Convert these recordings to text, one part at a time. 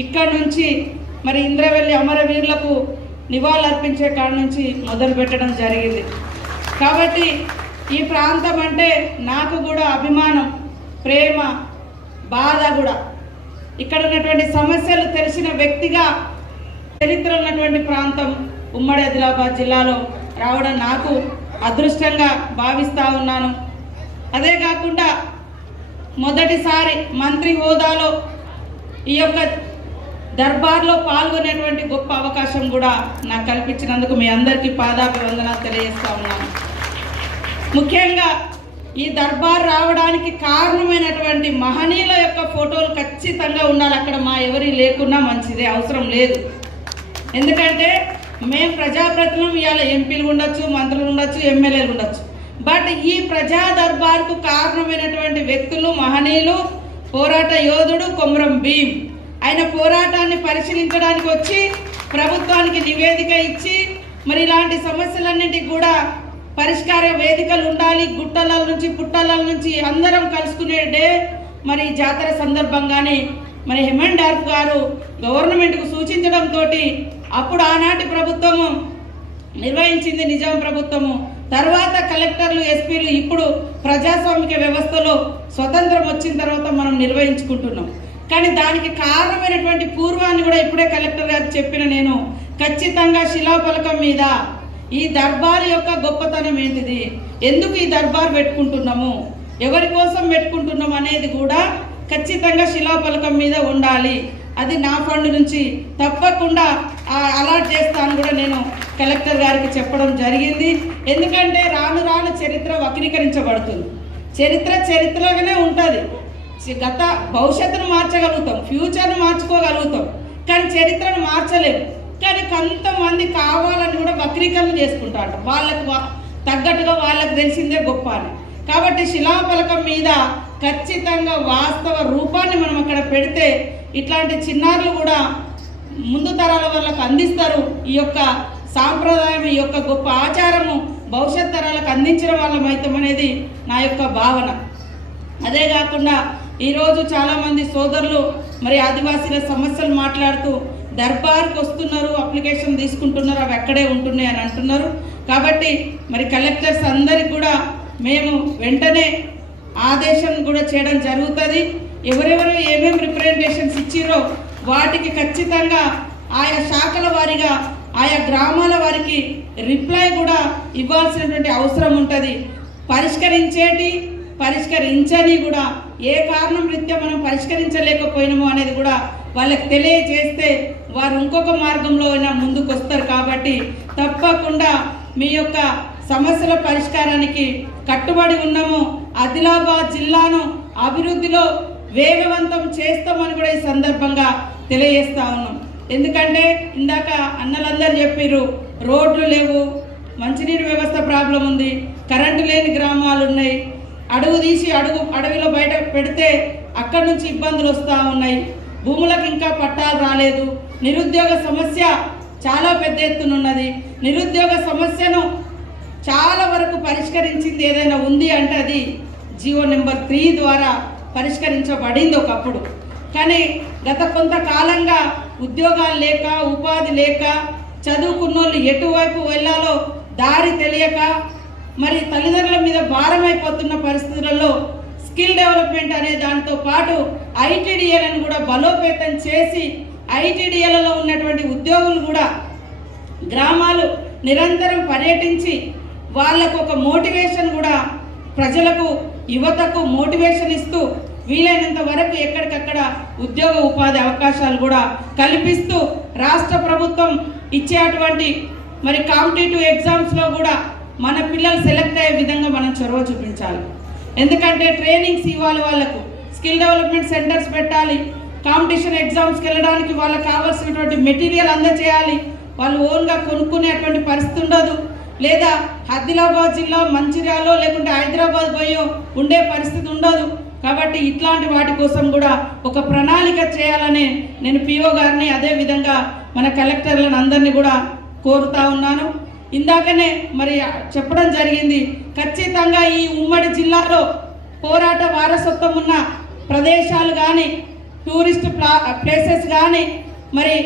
ఇక్కడ నుంచి మరి ఇంద్రవెల్లి అమరవీరులకు నివాళులర్పించే కాడ నుంచి మొదలు పెట్టడం జరిగింది. కాబట్టి ఈ ప్రాంతం అంటే నాకు కూడా అభిమానం ప్రేమ బాధ కూడా. ఇక్కడ ఉన్నటువంటి సమస్యలు తెలిసిన వ్యక్తిగా చరిత్ర ఉన్నటువంటి ప్రాంతం ఉమ్మడి ఆదిలాబాద్ జిల్లాలో రావడం నాకు అదృష్టంగా భావిస్తూ ఉన్నాను. అదే కాకుండా మొదటిసారి మంత్రి హోదాలో ఈ యొక్క దర్బార్లో పాల్గొనేటువంటి గొప్ప అవకాశం కూడా నాకు కల్పించినందుకు మీ అందరికీ పాదాభివందనాలు తెలియజేస్తా ఉన్నాను. ముఖ్యంగా ఈ దర్బార్ రావడానికి కారణమైనటువంటి మహనీయుల యొక్క ఫోటోలు ఖచ్చితంగా ఉండాలి. అక్కడ మా ఎవరి లేకున్నా మంచిదే అవసరం లేదు. ఎందుకంటే మేము ప్రజాప్రతినిధులు ఇవాళ ఎంపీలు ఉండొచ్చు మంత్రులు ఉండొచ్చు ఎమ్మెల్యేలు ఉండొచ్చు. బట్ ఈ ప్రజా దర్బార్కు కారణమైనటువంటి వ్యక్తులు మహనీయులు పోరాట యోధుడు కొమరం భీం ఆయన పోరాటాన్ని పరిశీలించడానికి వచ్చి ప్రభుత్వానికి నివేదిక ఇచ్చి మరి ఇలాంటి సమస్యలన్నింటికి కూడా పరిష్కార వేదికలు ఉండాలి. గుట్టల నుంచి పుట్టల నుంచి అందరం కలుసుకునే డే మరి జాతర సందర్భంగానే. మరి హెమన్ డార్ఫ్ గారు గవర్నమెంట్కు సూచించడంతో అప్పుడు ఆనాటి ప్రభుత్వము నిర్వహించింది నిజాం ప్రభుత్వము. తర్వాత కలెక్టర్లు ఎస్పీలు ఇప్పుడు ప్రజాస్వామిక వ్యవస్థలో స్వతంత్రం వచ్చిన తర్వాత మనం నిర్వహించుకుంటున్నాం. కానీ దానికి కారణమైనటువంటి పూర్వాన్ని కూడా ఇప్పుడే కలెక్టర్ గారు చెప్పిన నేను ఖచ్చితంగా శిలాఫలకం మీద ఈ దర్బార్ యొక్క గొప్పతనం ఏంటిది? ఎందుకు ఈ దర్బార్ పెట్టుకుంటున్నాము? ఎవరి కోసం పెట్టుకుంటున్నాం అనేది కూడా ఖచ్చితంగా శిలాఫలకం మీద ఉండాలి. అది నా ఫండ్ నుంచి తప్పకుండా అలర్ట్ అలాట్ చేస్తాను కూడా నేను కలెక్టర్ గారికి చెప్పడం జరిగింది. ఎందుకంటే రాను రాను చరిత్ర వక్రీకరించబడుతుంది. చరిత్ర చరిత్రగానే ఉంటుంది. గత భవిష్యత్తును మార్చగలుగుతాం ఫ్యూచర్ను మార్చుకోగలుగుతాం. కానీ చరిత్రను మార్చలేము కానీ కొంతమంది కావాలని కూడా వక్రీకరణ చేసుకుంటారు. వాళ్ళకు తగ్గట్టుగా వాళ్ళకు తెలిసిందే గొప్ప అని. కాబట్టి శిలాఫలకం మీద ఖచ్చితంగా వాస్తవ రూపాన్ని మనం అక్కడ పెడితే ఇట్లాంటి చిన్నారులు కూడా ముందు తరాల వాళ్ళకు అందిస్తారు. ఈ యొక్క సాంప్రదాయం ఈ యొక్క గొప్ప ఆచారము భవిష్యత్ తరాలకు అందించిన వాళ్ళం అవుతాం అనేది నా యొక్క భావన. అదే కాకుండా ఈరోజు చాలామంది సోదరులు మరి ఆదివాసీల సమస్యలు మాట్లాడుతూ దర్బార్కి వస్తున్నారు అప్లికేషన్ తీసుకుంటున్నారు అవి అక్కడే ఉంటున్నాయి అని అంటున్నారు. కాబట్టి మరి కలెక్టర్స్ అందరికి కూడా మేము వెంటనే ఆదేశం కూడా చేయడం జరుగుతుంది. ఎవరెవరు ఏమేమి రిప్రజెంటేషన్స్ ఇచ్చిరో వాటికి ఖచ్చితంగా ఆయా శాఖల వారిగా ఆయా గ్రామాల వారికి రిప్లై కూడా ఇవ్వాల్సినటువంటి అవసరం ఉంటుంది. పరిష్కరించేటి పరిష్కరించని కూడా ఏ కారణం రీత్యా మనం పరిష్కరించలేకపోయినామో అనేది కూడా వాళ్ళకి తెలియజేస్తే వారు ఇంకొక మార్గంలో అయినా ముందుకు వస్తారు కాబట్టి తప్పకుండా మీ యొక్క సమస్యల పరిష్కారానికి కట్టుబడి ఉన్నాము. ఆదిలాబాద్ జిల్లాను అభివృద్ధిలో వేగవంతం చేస్తామని కూడా ఈ సందర్భంగా తెలియజేస్తా ఉన్నాం. ఎందుకంటే ఇందాక అన్నలందరూ చెప్పారు రోడ్లు లేవు మంచినీరు వ్యవస్థ ప్రాబ్లం ఉంది కరెంటు లేని గ్రామాలు ఉన్నాయి అడుగు తీసి అడుగు అడవిలో బయట పెడితే అక్కడి నుంచి ఇబ్బందులు వస్తూ ఉన్నాయి. భూములకు ఇంకా పట్టాలు రాలేదు. నిరుద్యోగ సమస్య చాలా పెద్ద ఎత్తున ఉన్నది. నిరుద్యోగ సమస్యను చాలా వరకు పరిష్కరించింది ఏదైనా ఉంది అంటే అది జియో నెంబర్ త్రీ ద్వారా పరిష్కరించబడింది ఒకప్పుడు. కానీ గత కొంతకాలంగా ఉద్యోగాలు లేక ఉపాధి లేక చదువుకున్నోళ్ళు ఎటువైపు వెళ్ళాలో దారి తెలియక మరి తల్లిదండ్రుల మీద భారం అయిపోతున్న పరిస్థితులలో స్కిల్ డెవలప్మెంట్ అనే దానితో పాటు ఐటీడీఏలను కూడా బలోపేతం చేసి ఐటీడీఏలలో ఉన్నటువంటి ఉద్యోగులు కూడా గ్రామాలు నిరంతరం పర్యటించి వాళ్ళకు ఒక మోటివేషన్ కూడా ప్రజలకు యువతకు మోటివేషన్ ఇస్తూ వీలైనంత వరకు ఎక్కడికక్కడ ఉద్యోగ ఉపాధి అవకాశాలు కూడా కల్పిస్తూ రాష్ట్ర ప్రభుత్వం ఇచ్చేటువంటి మరి కాంపిటేటివ్ ఎగ్జామ్స్లో కూడా మన పిల్లలు సెలెక్ట్ అయ్యే విధంగా మనం చొరవ చూపించాలి. ఎందుకంటే ట్రైనింగ్స్ ఇవ్వాలి వాళ్ళకు. స్కిల్ డెవలప్మెంట్ సెంటర్స్ పెట్టాలి. కాంపిటీషన్ ఎగ్జామ్స్కి వెళ్ళడానికి వాళ్ళకి కావాల్సినటువంటి మెటీరియల్ అందజేయాలి వాళ్ళు ఓన్గా కొనుక్కునేటువంటి పరిస్థితి ఉండదు. లేదా ఆదిలాబాద్ జిల్లా మంచిర్యాలో లేకుంటే హైదరాబాద్ పోయో ఉండే పరిస్థితి ఉండదు. కాబట్టి ఇట్లాంటి వాటి కోసం కూడా ఒక ప్రణాళిక చేయాలనే నేను పిఓ గారిని అదే విధంగా మన కలెక్టర్లను అందరినీ కూడా కోరుతా ఉన్నాను. ఇందాకనే మరి చెప్పడం జరిగింది. ఖచ్చితంగా ఈ ఉమ్మడి జిల్లాలో పోరాట వారసత్వం ఉన్న ప్రదేశాలు కానీ టూరిస్ట్ ప్లా ప్లేసెస్ కానీ మరి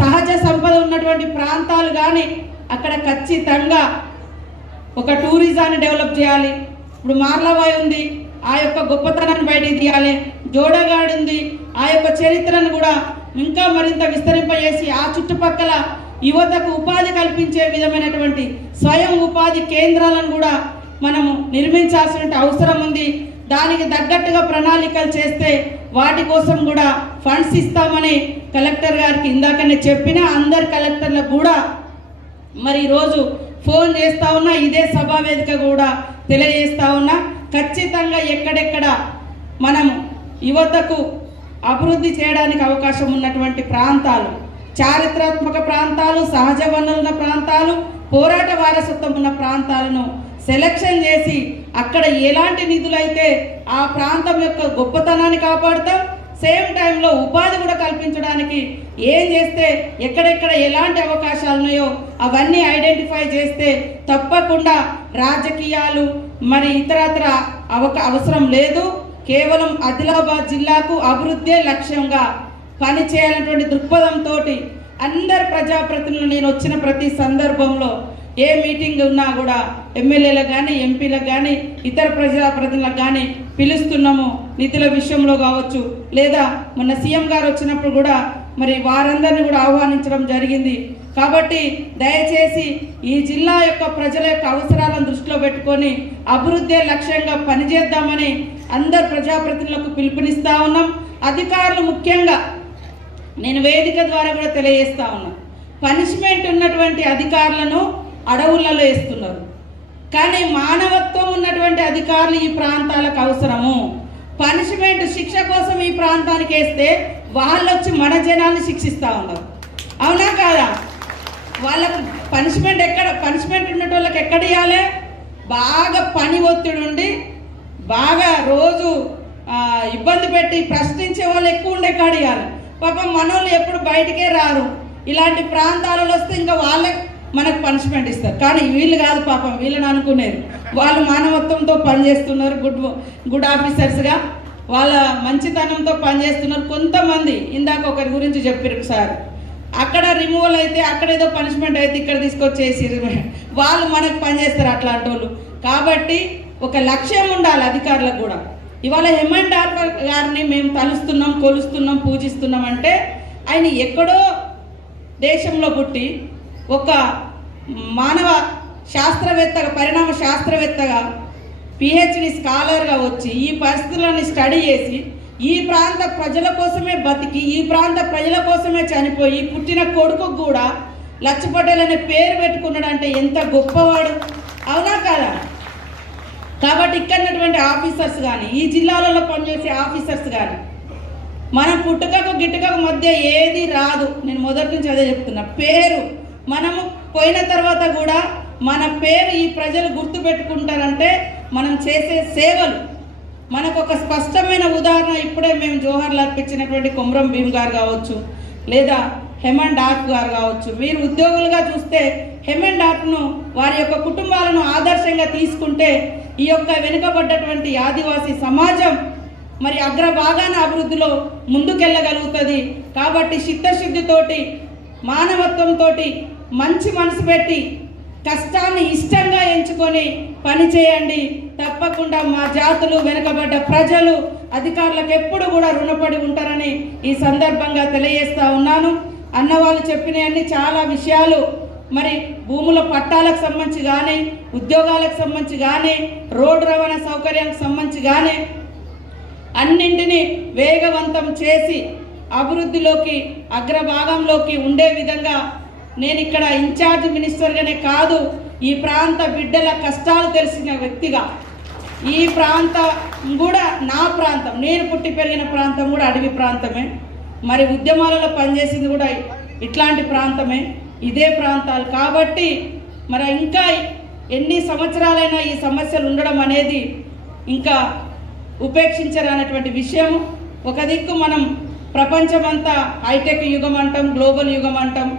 సహజ సంపద ఉన్నటువంటి ప్రాంతాలు కానీ అక్కడ ఖచ్చితంగా ఒక టూరిజాన్ని డెవలప్ చేయాలి. ఇప్పుడు మార్లవాయ్ ఉంది ఆ యొక్క గొప్పతనాన్ని బయటికి తీయాలి. జోడగాడు ఉంది ఆ యొక్క చరిత్రను కూడా ఇంకా మరింత విస్తరింపజేసి ఆ చుట్టుపక్కల యువతకు ఉపాధి కల్పించే విధమైనటువంటి స్వయం ఉపాధి కేంద్రాలను కూడా మనము నిర్మించాల్సిన అవసరం ఉంది. దానికి తగ్గట్టుగా ప్రణాళికలు చేస్తే వాటి కోసం కూడా ఫండ్స్ ఇస్తామని కలెక్టర్ గారికి ఇందాకనే చెప్పిన అందరు కలెక్టర్లకు కూడా మరి ఈరోజు ఫోన్ చేస్తా ఉన్నా ఇదే సభావేదిక కూడా తెలియజేస్తా ఉన్నా ఖచ్చితంగా ఎక్కడెక్కడ మనం యువతకు అభివృద్ధి చేయడానికి అవకాశం ఉన్నటువంటి ప్రాంతాలు చారిత్రాత్మక ప్రాంతాలు సహజ వనరుల ప్రాంతాలు పోరాట వారసత్వం ఉన్న ప్రాంతాలను సెలక్షన్ చేసి అక్కడ ఎలాంటి నిధులైతే ఆ ప్రాంతం యొక్క గొప్పతనాన్ని కాపాడుతాం సేమ్ టైంలో ఉపాధి కూడా కల్పించడానికి ఏం చేస్తే ఎక్కడెక్కడ ఎలాంటి అవకాశాలు ఉన్నాయో అవన్నీ ఐడెంటిఫై చేస్తే తప్పకుండా రాజకీయాలు మరి ఇతరత్ర అవక అవసరం లేదు. కేవలం ఆదిలాబాద్ జిల్లాకు అభివృద్ధే లక్ష్యంగా పనిచేయాలన్నటువంటి దృక్పథంతో అందరు ప్రజాప్రతినిధులు నేను వచ్చిన ప్రతి సందర్భంలో ఏ మీటింగ్ ఉన్నా కూడా ఎమ్మెల్యేలకు కానీ ఎంపీలకు కానీ ఇతర ప్రజాప్రతినిధులకు కానీ పిలుస్తున్నాము. నిధుల విషయంలో కావచ్చు లేదా మొన్న సీఎం గారు వచ్చినప్పుడు కూడా మరి వారందరిని కూడా ఆహ్వానించడం జరిగింది. కాబట్టి దయచేసి ఈ జిల్లా యొక్క ప్రజల యొక్క అవసరాలను దృష్టిలో పెట్టుకొని అభివృద్ధి లక్ష్యంగా పనిచేద్దామని అందరు ప్రజాప్రతినిధులకు పిలుపునిస్తా ఉన్నాం. అధికారులు ముఖ్యంగా నేను వేదిక ద్వారా కూడా తెలియజేస్తా ఉన్నా. పనిష్మెంట్ ఉన్నటువంటి అధికారులను అడవులలో వేస్తున్నారు. కానీ మానవత్వం ఉన్నటువంటి అధికారులు ఈ ప్రాంతాలకు అవసరము. పనిష్మెంట్ శిక్ష కోసం ఈ ప్రాంతానికి వేస్తే వాళ్ళు వచ్చి మన జనాన్ని శిక్షిస్తూ ఉన్నారు. అవునా కాదా? వాళ్ళకు పనిష్మెంట్ ఎక్కడ పనిష్మెంట్ ఉన్న వాళ్ళకి ఎక్కడ ఇవ్వాలి బాగా పని ఒత్తిడి ఉండి బాగా రోజు ఇబ్బంది పెట్టి ప్రశ్నించే వాళ్ళు ఎక్కువ ఉండే కాడ ఇవ్వాలి పాపం మనోళ్ళు ఎప్పుడు బయటికే రారు. ఇలాంటి ప్రాంతాలలో వస్తే ఇంకా వాళ్ళే మనకు పనిష్మెంట్ ఇస్తారు. కానీ వీళ్ళు కాదు పాపం వీళ్ళని అనుకునేది. వాళ్ళు మానవత్వంతో పనిచేస్తున్నారు గుడ్ గుడ్ ఆఫీసర్స్గా వాళ్ళ మంచితనంతో పనిచేస్తున్నారు కొంతమంది. ఇందాక ఒకరి గురించి చెప్పారు సార్. అక్కడ రిమూవల్ అయితే అక్కడ ఏదో పనిష్మెంట్ అయితే ఇక్కడ తీసుకొచ్చేసి వాళ్ళు మనకు పనిచేస్తారు అట్లాంటి వాళ్ళు కాబట్టి ఒక లక్ష్యం ఉండాలి అధికారులకు కూడా. ఇవాళ హెమన్ డార్పర్ గారిని మేము తలుస్తున్నాం కొలుస్తున్నాం పూజిస్తున్నాం అంటే ఆయన ఎక్కడో దేశంలో పుట్టి ఒక మానవ శాస్త్రవేత్తగా పరిణామ శాస్త్రవేత్తగా పిహెచ్డి స్కాలర్గా వచ్చి ఈ పరిస్థితులను స్టడీ చేసి ఈ ప్రాంత ప్రజల కోసమే బతికి ఈ ప్రాంత ప్రజల కోసమే చనిపోయి పుట్టిన కొడుకు కూడా లచ్చ పటేల్ అనే పేరు పెట్టుకున్నాడంటే ఎంత గొప్పవాడు? అవునా కాదా? కాబట్టి ఇక్కడ ఉన్నటువంటి ఆఫీసర్స్ కానీ ఈ జిల్లాలలో పనిచేసే ఆఫీసర్స్ కానీ మనం పుట్టుకకు గిట్టుకకు మధ్య ఏది రాదు. నేను మొదటి నుంచి అదే చెప్తున్నా. పేరు మనము పోయిన తర్వాత కూడా మన పేరు ఈ ప్రజలు గుర్తు పెట్టుకుంటారంటే మనం చేసే సేవలు. మనకు ఒక స్పష్టమైన ఉదాహరణ ఇప్పుడే మేము జోహర్లు అర్పించినటువంటి కొమరం భీమ్ గారు కావచ్చు లేదా హెమన్ డాట్ గారు కావచ్చు. మీరు ఉద్యోగులుగా చూస్తే హెమన్ డాట్ను వారి యొక్క కుటుంబాలను ఆదర్శంగా తీసుకుంటే ఈ యొక్క వెనుకబడ్డటువంటి ఆదివాసీ సమాజం మరి అగ్రభాగాన అభివృద్ధిలో ముందుకెళ్ళగలుగుతుంది. కాబట్టి చిత్తశుద్ధితోటి మానవత్వంతో మంచి మనసు పెట్టి కష్టాన్ని ఇష్టంగా ఎంచుకొని పని చేయండి. తప్పకుండా మా జాతులు వెనుకబడ్డ ప్రజలు అధికారులకు ఎప్పుడు కూడా రుణపడి ఉంటారని ఈ సందర్భంగా తెలియజేస్తా ఉన్నాను. అన్నవాళ్ళు చెప్పినవన్నీ చాలా విషయాలు. మరి భూముల పట్టాలకు సంబంధించి కానీ ఉద్యోగాలకు సంబంధించి కానీ రోడ్డు రవాణా సౌకర్యాలకు సంబంధించి కానీ అన్నింటినీ వేగవంతం చేసి అభివృద్ధిలోకి అగ్రభాగంలోకి ఉండే విధంగా నేను ఇక్కడ ఇన్ఛార్జ్ మినిస్టర్గానే కాదు ఈ ప్రాంత బిడ్డల కష్టాలు తెలిసిన వ్యక్తిగా. ఈ ప్రాంతం కూడా నా ప్రాంతం. నేను పుట్టి పెరిగిన ప్రాంతం కూడా అడవి ప్రాంతమే. మరి ఉద్యమాలలో పనిచేసింది కూడా ఇట్లాంటి ప్రాంతమే. ఇదే ప్రాంతాలు. కాబట్టి మరి ఇంకా ఎన్ని సంవత్సరాలైనా ఈ సమస్యలు ఉండడం అనేది ఇంకా ఉపేక్షించరానటువంటి విషయం. ఒక దిక్కు మనం ప్రపంచమంతా హైటెక్ యుగం అంటాం గ్లోబల్ యుగం అంటాం.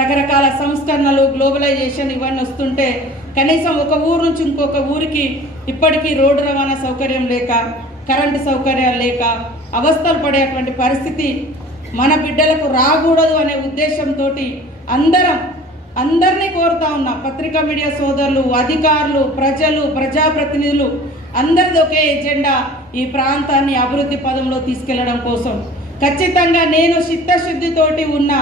రకరకాల సంస్కరణలు గ్లోబలైజేషన్ ఇవన్నీ వస్తుంటే కనీసం ఒక ఊరు నుంచి ఇంకొక ఊరికి ఇప్పటికీ రోడ్డు రవాణా సౌకర్యం లేక కరెంటు సౌకర్యాలు లేక అవస్థలు పడేటువంటి పరిస్థితి మన బిడ్డలకు రాకూడదు అనే ఉద్దేశంతో అందరం అందరినీ కోరుతా ఉన్నా పత్రికా మీడియా సోదరులు అధికారులు ప్రజలు ప్రజాప్రతినిధులు అందరిది ఒకే ఎజెండా ఈ ప్రాంతాన్ని అభివృద్ధి పదంలో తీసుకెళ్ళడం కోసం. ఖచ్చితంగా నేను చిత్తశుద్ధితోటి ఉన్న